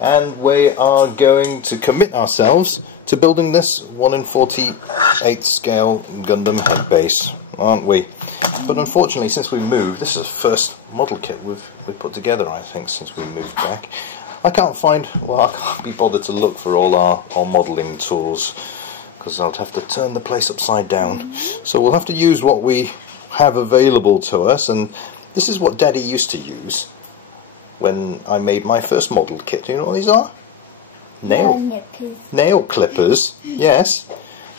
and we are going to commit ourselves to building this 1 in 48 scale Gundam head base, aren't we? But unfortunately, since we moved, this is the first model kit we've put together, I think, since we moved back. I can't find, well, I can't be bothered to look for all our modelling tools, because I'll have to turn the place upside down. So we'll have to use what we have available to us, and this is what Daddy used to use when I made my first model kit. Do you know what these are? Nail clippers, yes.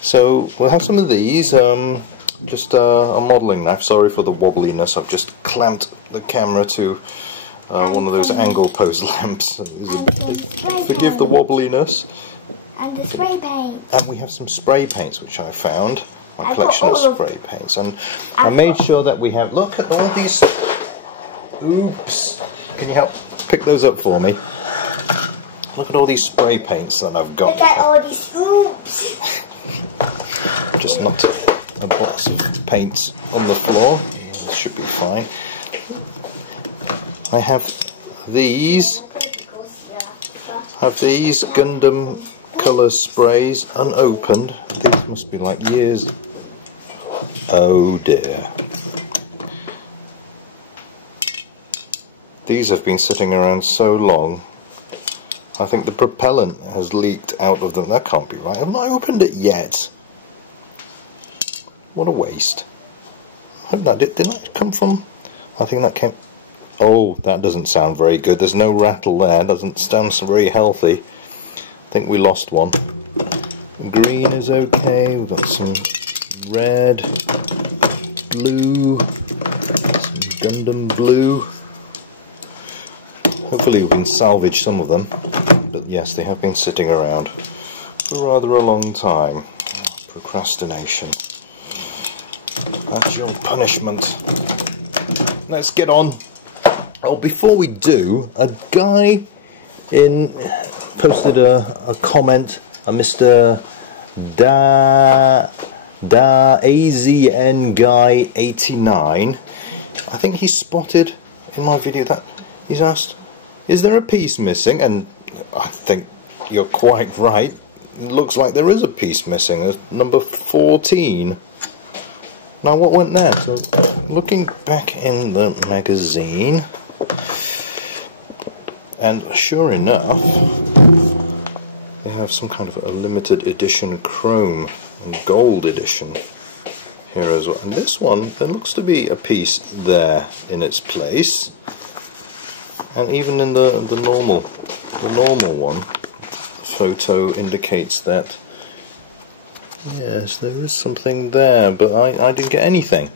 So we'll have some of these, just a modelling knife. Sorry for the wobbliness, I've just clamped the camera to one of those angle post lamps. Forgive the wobbliness. And the spray paint. And we have some spray paints which I found. My collection of spray paints. And I made sure that we have, look at all these. Oops. Can you help pick those up for me? Look at all these spray paints that I've got. Look at all these oops. Just knocked a box of paints on the floor. This should be fine. I have these. Gundam colour sprays unopened. These must be like years. Oh dear. These have been sitting around so long. I think the propellant has leaked out of them. That can't be right. I've not opened it yet. What a waste. I hope that did that come from? I think that came. Oh, that doesn't sound very good. There's no rattle there. Doesn't sound so very healthy. I think we lost one. Green is okay. We've got some red, blue, some Gundam blue. Hopefully we can salvage some of them. But yes, they have been sitting around for rather a long time. Procrastination. That's your punishment. Let's get on. Oh, before we do, a guy posted a comment, a Mr. AZN Guy 89. I think he spotted in my video that he's asked, is there a piece missing? And I think you're quite right. It looks like there is a piece missing. There's number 14. Now what went there? So looking back in the magazine, and sure enough, they have some kind of a limited edition chrome and gold edition here as well. And this one, there looks to be a piece there in its place. And even in the normal one, photo indicates that yes, there is something there, but I didn't get anything.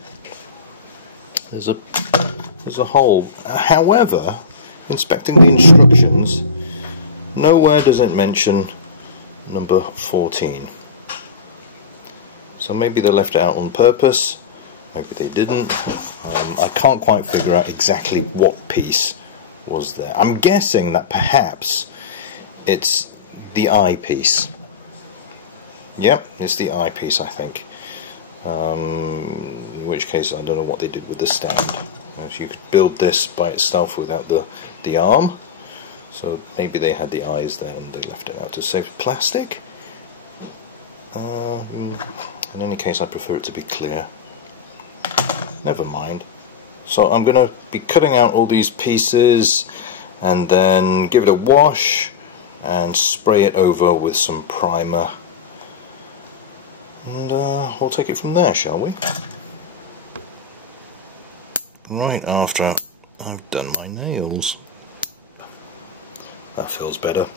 There's a hole. However, inspecting the instructions, nowhere does it mention number 14. So maybe they left it out on purpose, maybe they didn't. I can't quite figure out exactly what piece was there. I'm guessing that perhaps it's the eyepiece. Yep, it's the eyepiece, I think. In which case, I don't know what they did with the stand. You could build this by itself without the arm. So maybe they had the eyes there and they left it out to save plastic. In any case, I prefer it to be clear. Never mind. So I'm going to be cutting out all these pieces and then give it a wash and spray it over with some primer. And we'll take it from there, shall we? Right after I've done my nails. That feels better.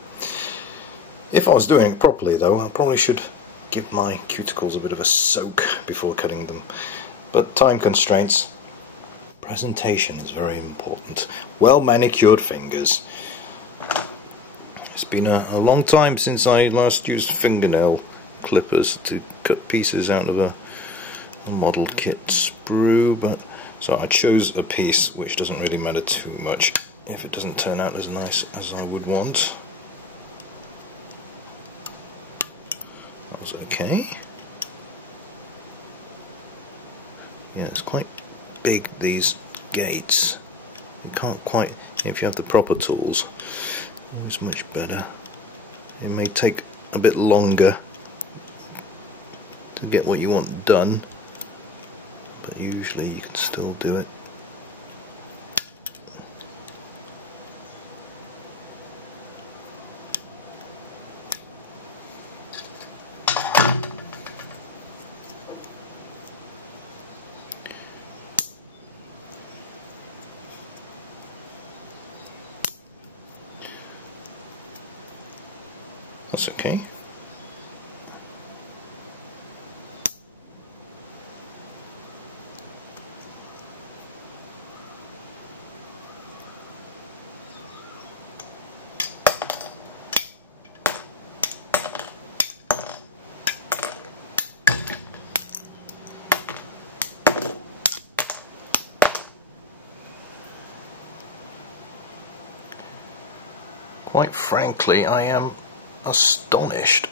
If I was doing it properly though, I probably should give my cuticles a bit of a soak before cutting them. But time constraints. Presentation is very important. Well manicured fingers. It's been a long time since I last used fingernail clippers to cut pieces out of a model kit sprue, but so I chose a piece which doesn't really matter too much if it doesn't turn out as nice as I would want. That was okay. Yeah, it's quite big, these gates. You can't quite, if you have the proper tools, always much better. It may take a bit longer to get what you want done, but usually you can still do it. That's okay. Quite frankly, I am astonished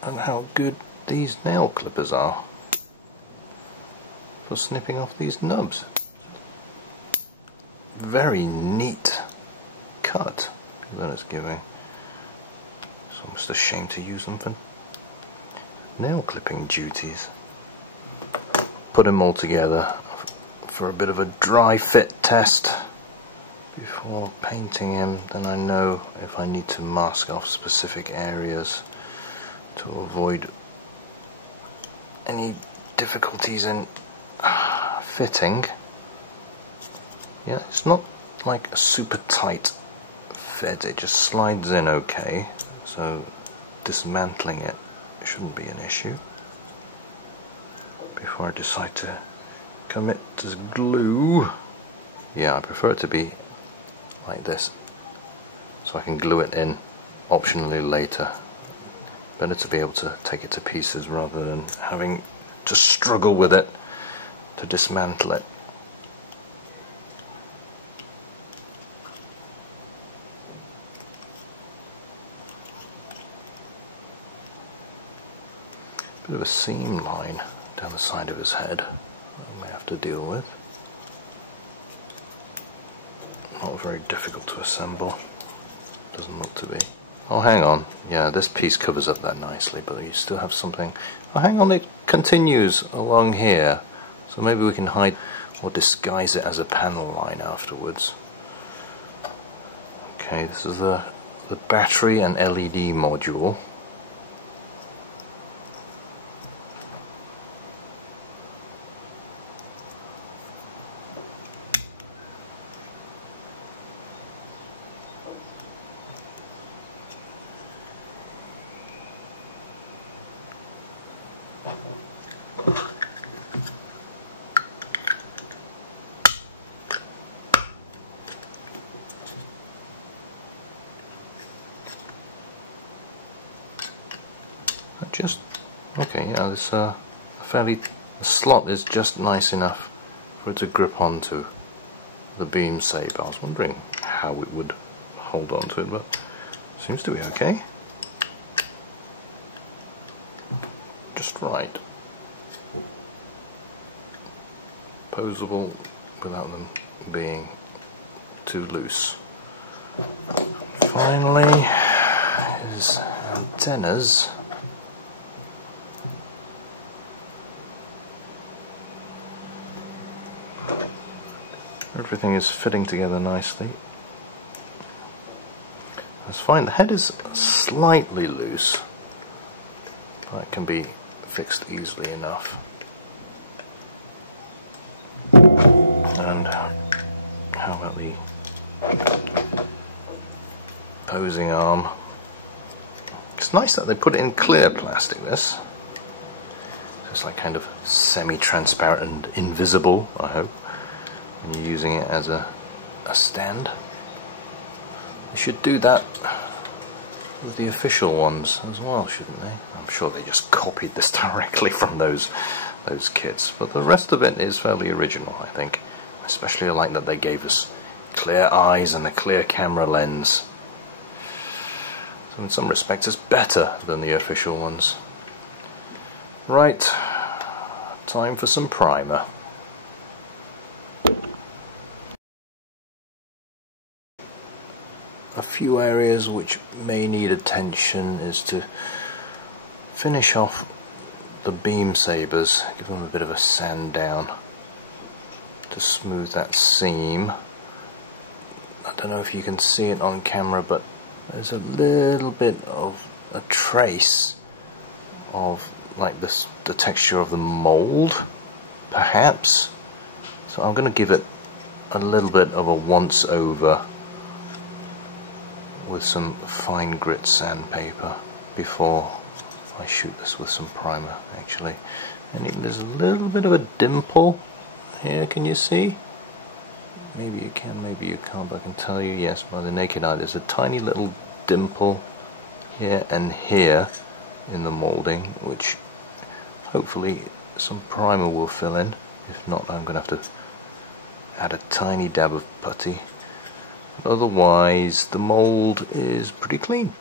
at how good these nail clippers are for snipping off these nubs. Very neat cut that it's giving. It's almost a shame to use them for nail clipping duties. Put them all together for a bit of a dry fit test before painting him, then I know if I need to mask off specific areas to avoid any difficulties in fitting. Yeah, it's not like a super tight fit, it just slides in okay, so dismantling it shouldn't be an issue. Before I decide to commit to glue, yeah, I prefer it to be like this, so I can glue it in optionally later. Better to be able to take it to pieces rather than having to struggle with it to dismantle it. Bit of a seam line down the side of his head I may have to deal with. Not very difficult to assemble, doesn't look to be. Oh, hang on, yeah, this piece covers up that nicely, but you still have something. Oh, hang on, it continues along here, so maybe we can hide or disguise it as a panel line afterwards. Okay, this is the battery and LED module. Just okay, yeah, this the slot is just nice enough for it to grip onto the beam saber. I was wondering how it would hold on to it, but it seems to be okay. Just right. Posable without them being too loose. Finally, his antennas. Everything is fitting together nicely. That's fine. The head is slightly loose, but it can be fixed easily enough. And how about the posing arm? It's nice that they put it in clear plastic, this. It's like kind of semi-transparent and invisible, I hope, when you're using it as a stand. They should do that with the official ones as well, shouldn't they? I'm sure they just copied this directly from those kits, but the rest of it is fairly original, I think. Especially I like that they gave us clear eyes and a clear camera lens. So in some respects it's better than the official ones. Right, time for some primer. a few areas which may need attention is to finish off the beam sabers, give them a bit of a sand down to smooth that seam. I don't know if you can see it on camera, but there's a little bit of a trace of like this, the texture of the mold, perhaps. So I'm going to give it a little bit of a once over with some fine grit sandpaper before I shoot this with some primer, actually. And there's a little bit of a dimple here, can you see? Maybe you can, maybe you can't, but I can tell you, yes, by the naked eye, there's a tiny little dimple here and here in the moulding, which hopefully some primer will fill in. If not, I'm going to have to add a tiny dab of putty. But otherwise, the mould is pretty clean.